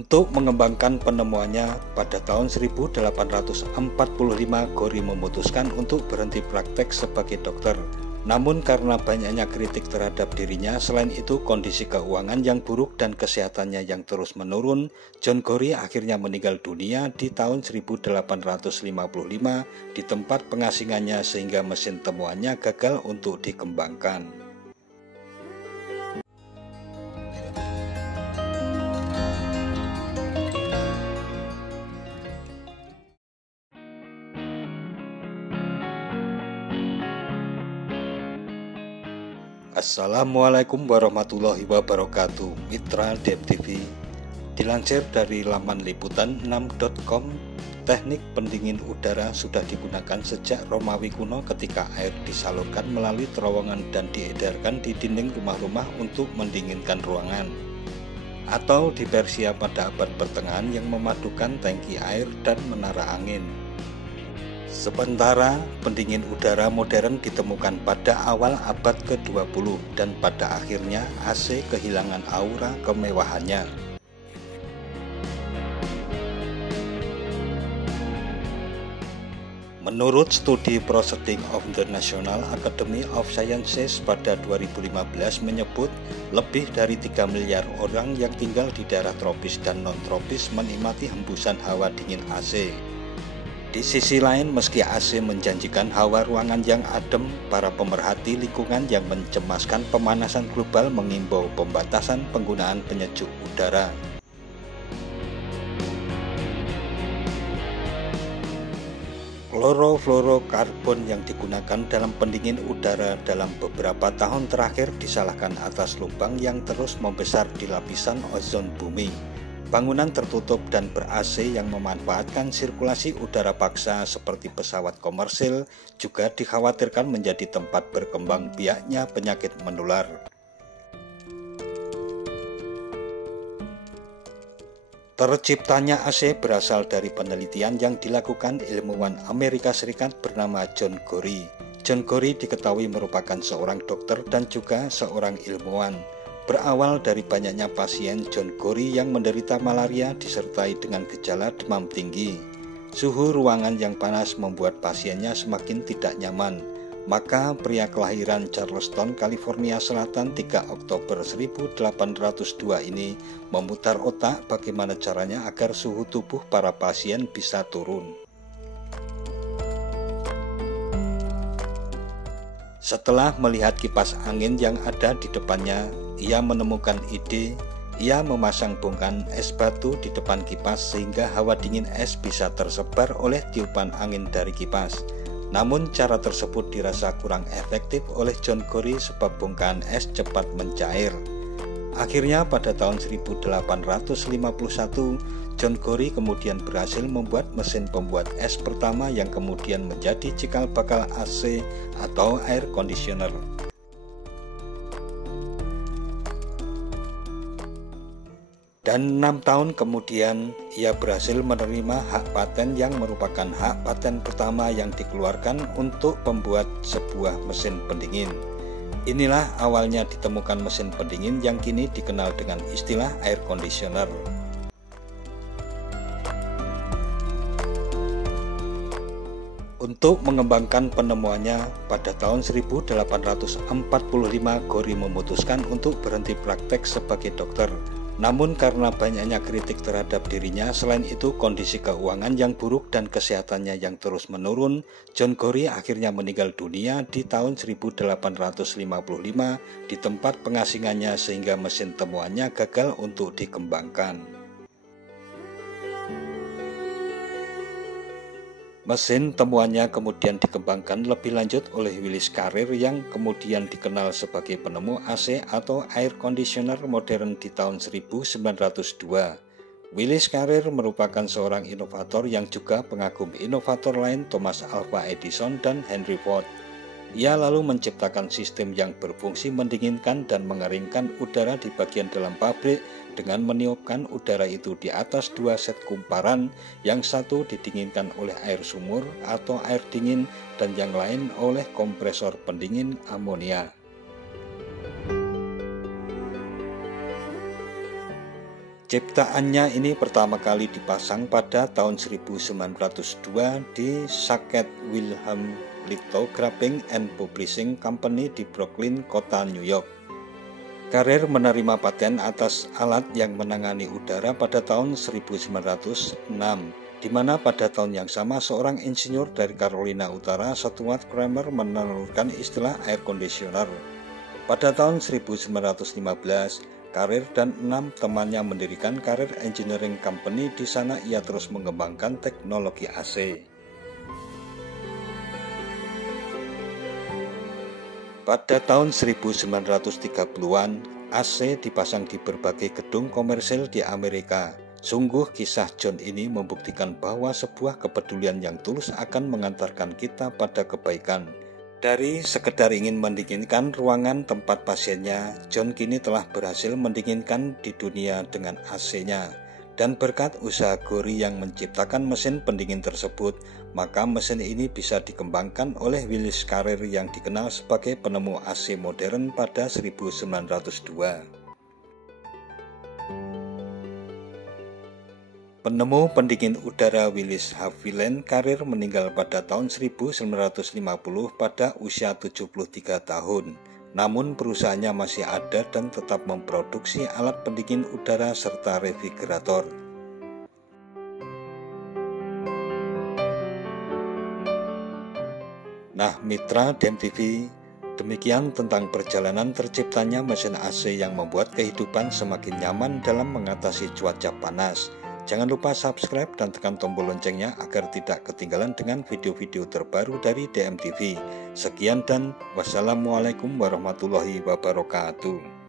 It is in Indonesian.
Untuk mengembangkan penemuannya, pada tahun 1845 Gori memutuskan untuk berhenti praktek sebagai dokter. Namun karena banyaknya kritik terhadap dirinya, selain itu kondisi keuangan yang buruk dan kesehatannya yang terus menurun, John Gori akhirnya meninggal dunia di tahun 1855 di tempat pengasingannya sehingga mesin temuannya gagal untuk dikembangkan. Assalamualaikum warahmatullahi wabarakatuh, Mitra Dev TV. Dilansir dari laman liputan6.com, teknik pendingin udara sudah digunakan sejak Romawi kuno ketika air disalurkan melalui terowongan dan diedarkan di dinding rumah-rumah untuk mendinginkan ruangan. Atau di Persia pada abad pertengahan yang memadukan tangki air dan menara angin. Sementara pendingin udara modern ditemukan pada awal abad ke-20 dan pada akhirnya AC kehilangan aura kemewahannya. Menurut studi Proceedings of the National Academy of Sciences pada 2015 menyebut lebih dari 3 miliar orang yang tinggal di daerah tropis dan non-tropis menikmati hembusan hawa dingin AC. Di sisi lain, meski AC menjanjikan hawa ruangan yang adem, para pemerhati lingkungan yang mencemaskan pemanasan global mengimbau pembatasan penggunaan penyejuk udara. Klorofluorokarbon yang digunakan dalam pendingin udara dalam beberapa tahun terakhir disalahkan atas lubang yang terus membesar di lapisan ozon bumi. Bangunan tertutup dan ber-AC yang memanfaatkan sirkulasi udara paksa seperti pesawat komersil juga dikhawatirkan menjadi tempat berkembang biaknya penyakit menular. Terciptanya AC berasal dari penelitian yang dilakukan ilmuwan Amerika Serikat bernama John Gori. John Gori diketahui merupakan seorang dokter dan juga seorang ilmuwan. Berawal dari banyaknya pasien John Gori yang menderita malaria disertai dengan gejala demam tinggi. Suhu ruangan yang panas membuat pasiennya semakin tidak nyaman. Maka pria kelahiran Charleston, California Selatan 3 Oktober 1802 ini memutar otak bagaimana caranya agar suhu tubuh para pasien bisa turun. Setelah melihat kipas angin yang ada di depannya, ia menemukan ide. Ia memasang bongkahan es batu di depan kipas sehingga hawa dingin es bisa tersebar oleh tiupan angin dari kipas. Namun cara tersebut dirasa kurang efektif oleh John Gori sebab bongkahan es cepat mencair. Akhirnya pada tahun 1851, John Gori kemudian berhasil membuat mesin pembuat es pertama yang kemudian menjadi cikal bakal AC atau air conditioner. Dan 6 tahun kemudian ia berhasil menerima hak paten yang merupakan hak paten pertama yang dikeluarkan untuk membuat sebuah mesin pendingin. Inilah awalnya ditemukan mesin pendingin yang kini dikenal dengan istilah air conditioner. Untuk mengembangkan penemuannya, pada tahun 1845 Gori memutuskan untuk berhenti praktek sebagai dokter. Namun karena banyaknya kritik terhadap dirinya, selain itu kondisi keuangan yang buruk dan kesehatannya yang terus menurun, John Gori akhirnya meninggal dunia di tahun 1855 di tempat pengasingannya sehingga mesin temuannya gagal untuk dikembangkan. Mesin temuannya kemudian dikembangkan lebih lanjut oleh Willis Carrier yang kemudian dikenal sebagai penemu AC atau air conditioner modern di tahun 1902. Willis Carrier merupakan seorang inovator yang juga pengagum inovator lain Thomas Alva Edison dan Henry Ford. Ia lalu menciptakan sistem yang berfungsi mendinginkan dan mengeringkan udara di bagian dalam pabrik dengan meniupkan udara itu di atas 2 set kumparan, yang satu didinginkan oleh air sumur atau air dingin dan yang lain oleh kompresor pendingin amonia. Ciptaannya ini pertama kali dipasang pada tahun 1902 di Sackett Wilhelm Lithographing and Publishing Company di Brooklyn, kota New York. Carrier menerima paten atas alat yang menangani udara pada tahun 1906, di mana pada tahun yang sama seorang insinyur dari Carolina Utara, Stuart Kramer, menelurkan istilah air conditioner. Pada tahun 1915, Carrier dan 6 temannya mendirikan Carrier Engineering Company. Di sana ia terus mengembangkan teknologi AC. Pada tahun 1930-an, AC dipasang di berbagai gedung komersil di Amerika. Sungguh kisah John ini membuktikan bahwa sebuah kepedulian yang tulus akan mengantarkan kita pada kebaikan. Dari sekedar ingin mendinginkan ruangan tempat pasiennya, John kini telah berhasil mendinginkan di dunia dengan AC-nya. Dan berkat usaha Gorrie yang menciptakan mesin pendingin tersebut, maka mesin ini bisa dikembangkan oleh Willis Carrier yang dikenal sebagai penemu AC modern pada 1902. Penemu pendingin udara Willis Haviland Carrier meninggal pada tahun 1950 pada usia 73 tahun. Namun perusahaannya masih ada dan tetap memproduksi alat pendingin udara serta refrigerator. Nah, mitra DMTV, demikian tentang perjalanan terciptanya mesin AC yang membuat kehidupan semakin nyaman dalam mengatasi cuaca panas. Jangan lupa subscribe dan tekan tombol loncengnya agar tidak ketinggalan dengan video-video terbaru dari DMTV. Sekian dan wassalamualaikum warahmatullahi wabarakatuh.